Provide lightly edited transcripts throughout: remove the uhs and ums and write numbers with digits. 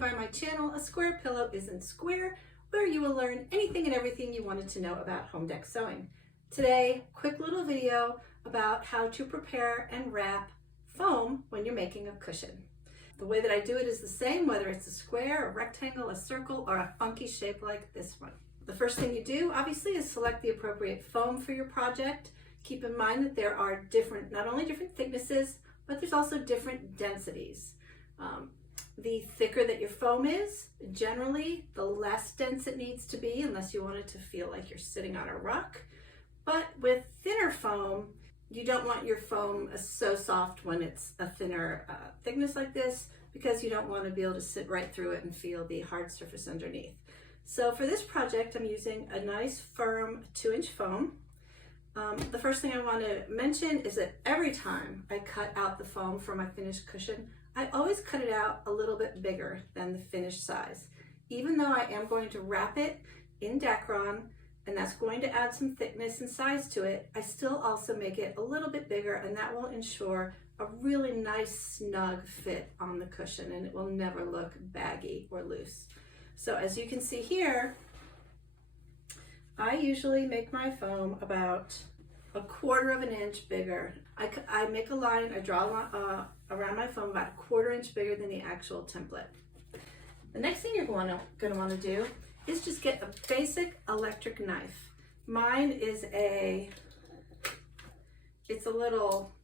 by my channel, A Square Pillow Isn't Square, where you will learn anything and everything you wanted to know about home deck sewing. Today, quick little video about how to prepare and wrap foam when you're making a cushion. The way that I do it is the same, whether it's a square, a rectangle, a circle, or a funky shape like this one. The first thing you do, obviously, is select the appropriate foam for your project. Keep in mind that there are not only different thicknesses, but there's also different densities. The thicker that your foam is, generally, the less dense it needs to be, unless you want it to feel like you're sitting on a rock. But with thinner foam, you don't want your foam so soft when it's a thinner thickness like this, because you don't want to be able to sit right through it and feel the hard surface underneath. So for this project, I'm using a nice firm 2-inch foam. The first thing I want to mention is that every time I cut out the foam for my finished cushion, I always cut it out a little bit bigger than the finished size. Even though I am going to wrap it in Dacron, and that's going to add some thickness and size to it, I still also make it a little bit bigger, and that will ensure a really nice snug fit on the cushion, and it will never look baggy or loose. So as you can see here, I usually make my foam about 1/4 inch bigger. I make a line, I draw a line around my foam about 1/4 inch bigger than the actual template. The next thing you're going to want to do is just get a basic electric knife. Mine is it's a little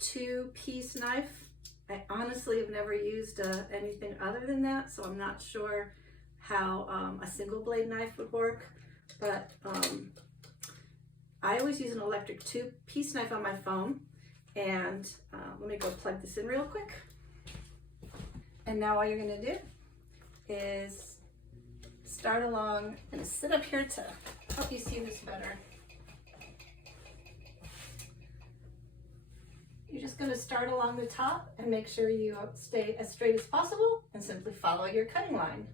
2-piece knife. I honestly have never used anything other than that, so I'm not sure how a single blade knife would work, but I always use an electric 2-piece knife on my foam. And let me go plug this in real quick. And now all you're gonna do is start along. I'm gonna sit up here to help you see this better. You're just gonna start along the top and make sure you stay as straight as possible and simply follow your cutting line.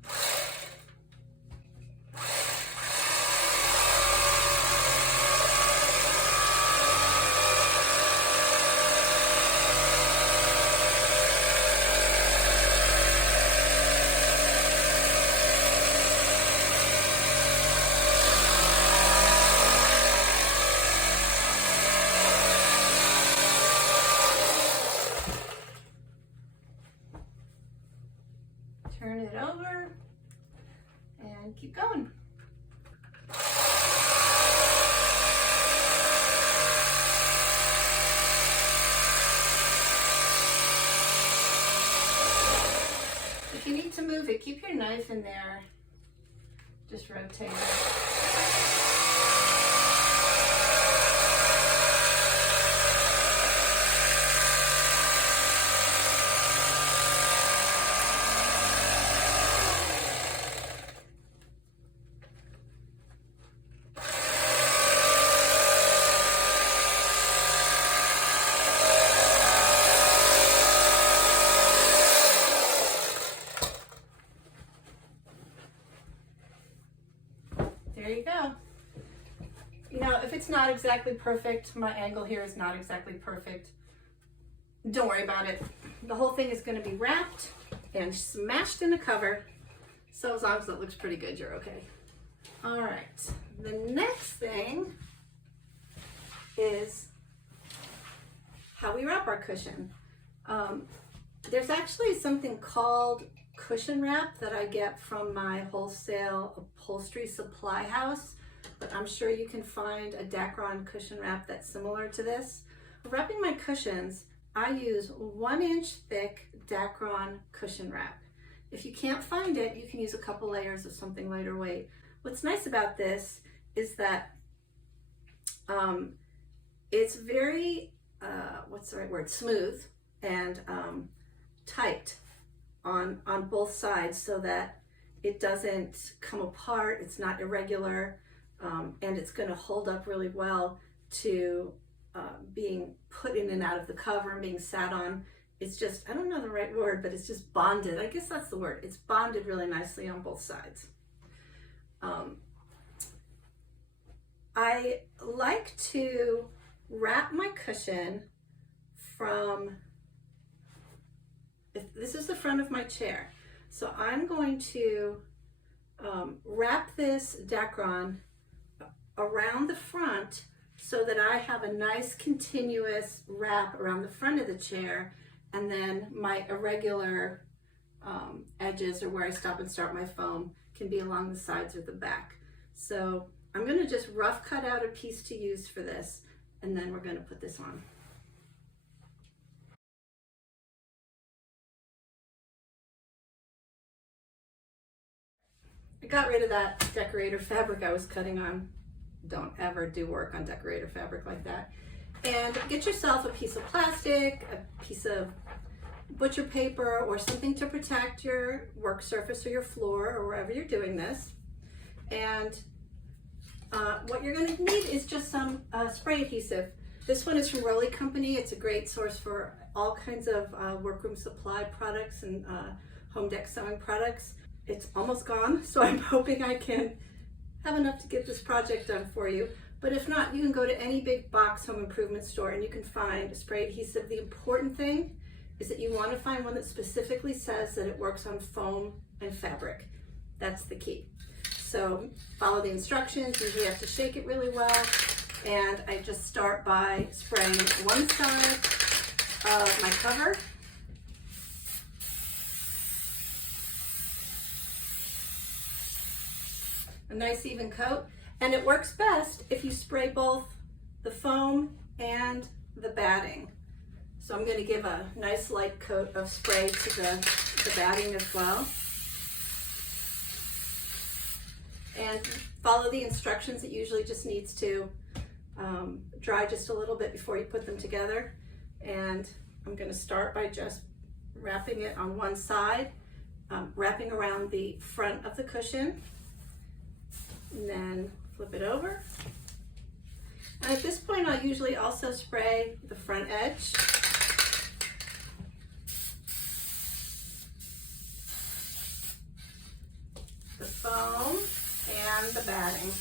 Turn it over and keep going. If you need to move it, keep your knife in there. Just rotate it. There you go. You know, if it's not exactly perfect, my angle here is not exactly perfect, don't worry about it. The whole thing is going to be wrapped and smashed in a cover, so as long as it looks pretty good, you're okay. All right, the next thing is how we wrap our cushion. There's actually something called cushion wrap that I get from my wholesale upholstery supply house, but I'm sure you can find a Dacron cushion wrap that's similar to this. For wrapping my cushions, I use 1-inch thick Dacron cushion wrap. If you can't find it, you can use a couple layers of something lighter weight. What's nice about this is that it's very, what's the right word, smooth and tight on both sides, so that it doesn't come apart, it's not irregular, and it's going to hold up really well to being put in and out of the cover and being sat on. It's just, I don't know the right word, but it's just bonded. I guess that's the word. It's bonded really nicely on both sides. I like to wrap my cushion from this is the front of my chair. So I'm going to wrap this Dacron around the front so that I have a nice continuous wrap around the front of the chair, and then my irregular edges, or where I stop and start my foam, can be along the sides or the back. So I'm going to just rough cut out a piece to use for this, and then we're going to put this on. I got rid of that decorator fabric I was cutting on. Don't ever do work on decorator fabric like that. And get yourself a piece of plastic, a piece of butcher paper, or something to protect your work surface or your floor or wherever you're doing this. And what you're going to need is just some spray adhesive. This one is from Rolly Company. It's a great source for all kinds of workroom supply products and home deck sewing products. It's almost gone, so I'm hoping I can have enough to get this project done for you. But if not, you can go to any big box home improvement store and you can find spray adhesive. The important thing is that you want to find one that specifically says that it works on foam and fabric. That's the key. So follow the instructions. Usually you have to shake it really well. And I just start by spraying one side of my cover. A nice even coat. And it works best if you spray both the foam and the batting. So I'm going to give a nice light coat of spray to the batting as well. And follow the instructions. It usually just needs to dry just a little bit before you put them together. And I'm going to start by just wrapping it on one side, wrapping around the front of the cushion, and then flip it over. And at this point, I'll usually also spray the front edge. The foam and the batting.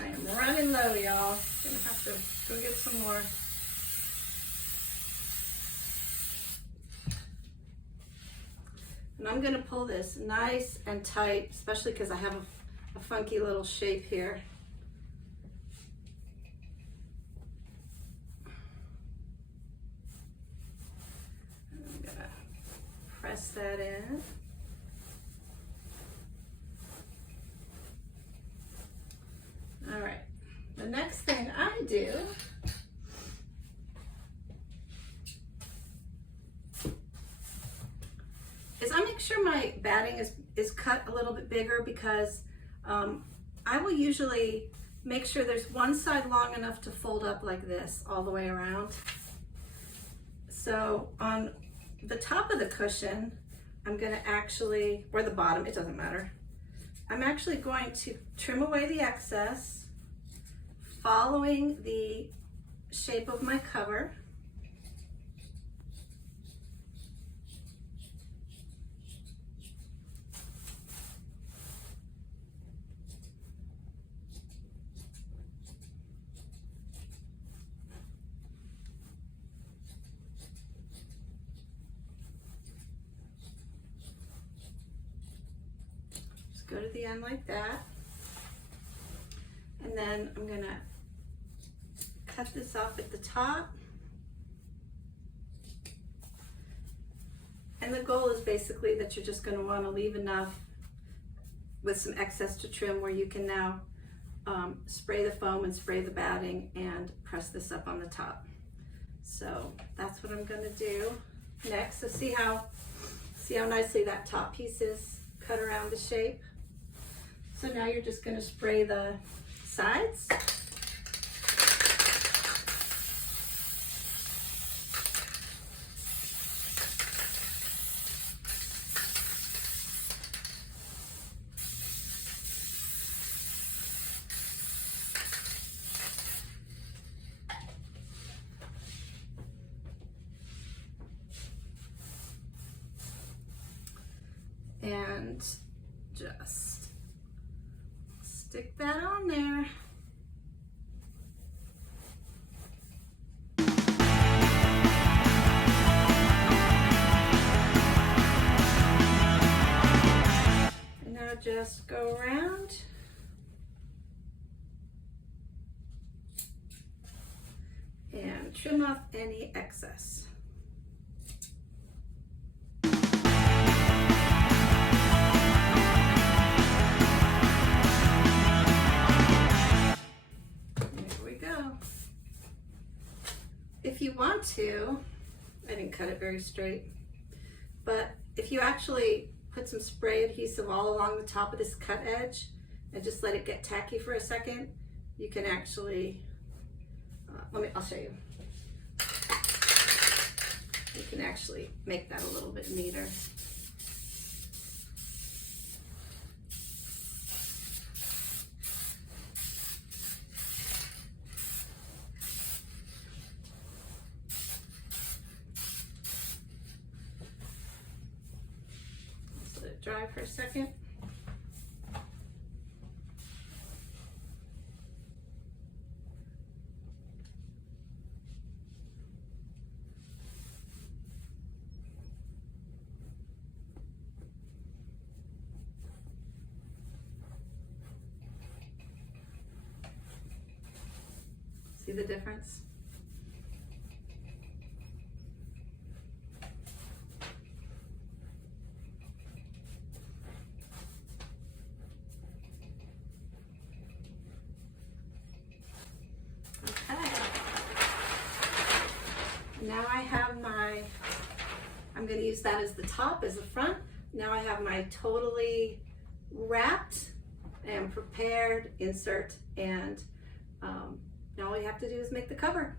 I am running low, y'all. Gonna have to go get some more. And I'm gonna pull this nice and tight, especially because I have a funky little shape here. And I'm gonna press that in. All right, the next thing I do is I make sure my batting is cut a little bit bigger, because I will usually make sure there's one side long enough to fold up like this all the way around. So on the top of the cushion, I'm gonna actually, or the bottom, it doesn't matter. I'm actually going to trim away the excess, following the shape of my cover. Just go to the end like that. And then I'm gonna cut this off at the top. And the goal is basically that you're just going to want to leave enough with some excess to trim where you can now spray the foam and spray the batting and press this up on the top. So that's what I'm going to do next. So see how nicely that top piece is cut around the shape. So now you're just going to spray the sides. And just stick that on there. just go around and trim off any excess. There we go. If you want to, I didn't cut it very straight, but if you actually put some spray adhesive all along the top of this cut edge and just let it get tacky for a second, you can actually, I'll show you. You can actually make that a little bit neater. Let it dry for a second. See the difference? Okay. Now I have I'm going to use that as the top, as the front. Now I have my totally wrapped and prepared insert, and now all we have to do is make the cover.